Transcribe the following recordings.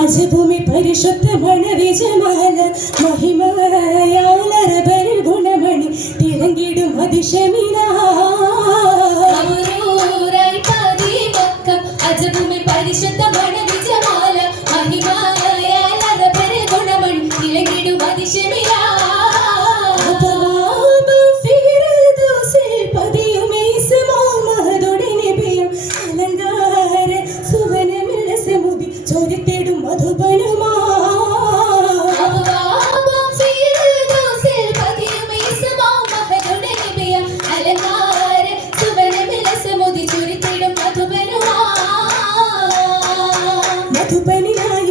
അജഭൂമി പരിശുദ്ധമണ വിജമാല മഹിമയാലരബരിൽ ഗുണമണി. തിരങ്കിടും അതിശമിന അജഭൂമി പരിശുദ്ധമാണ്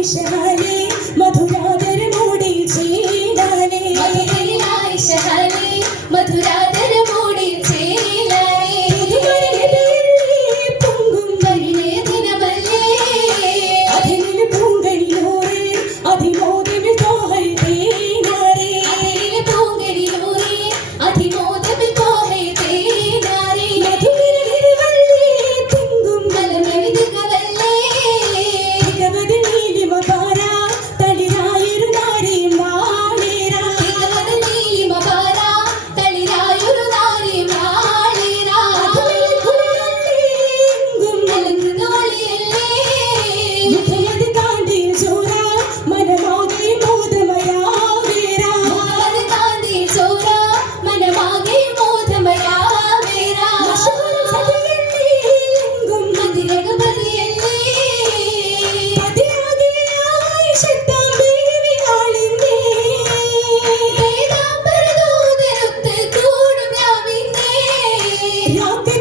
下 Pero te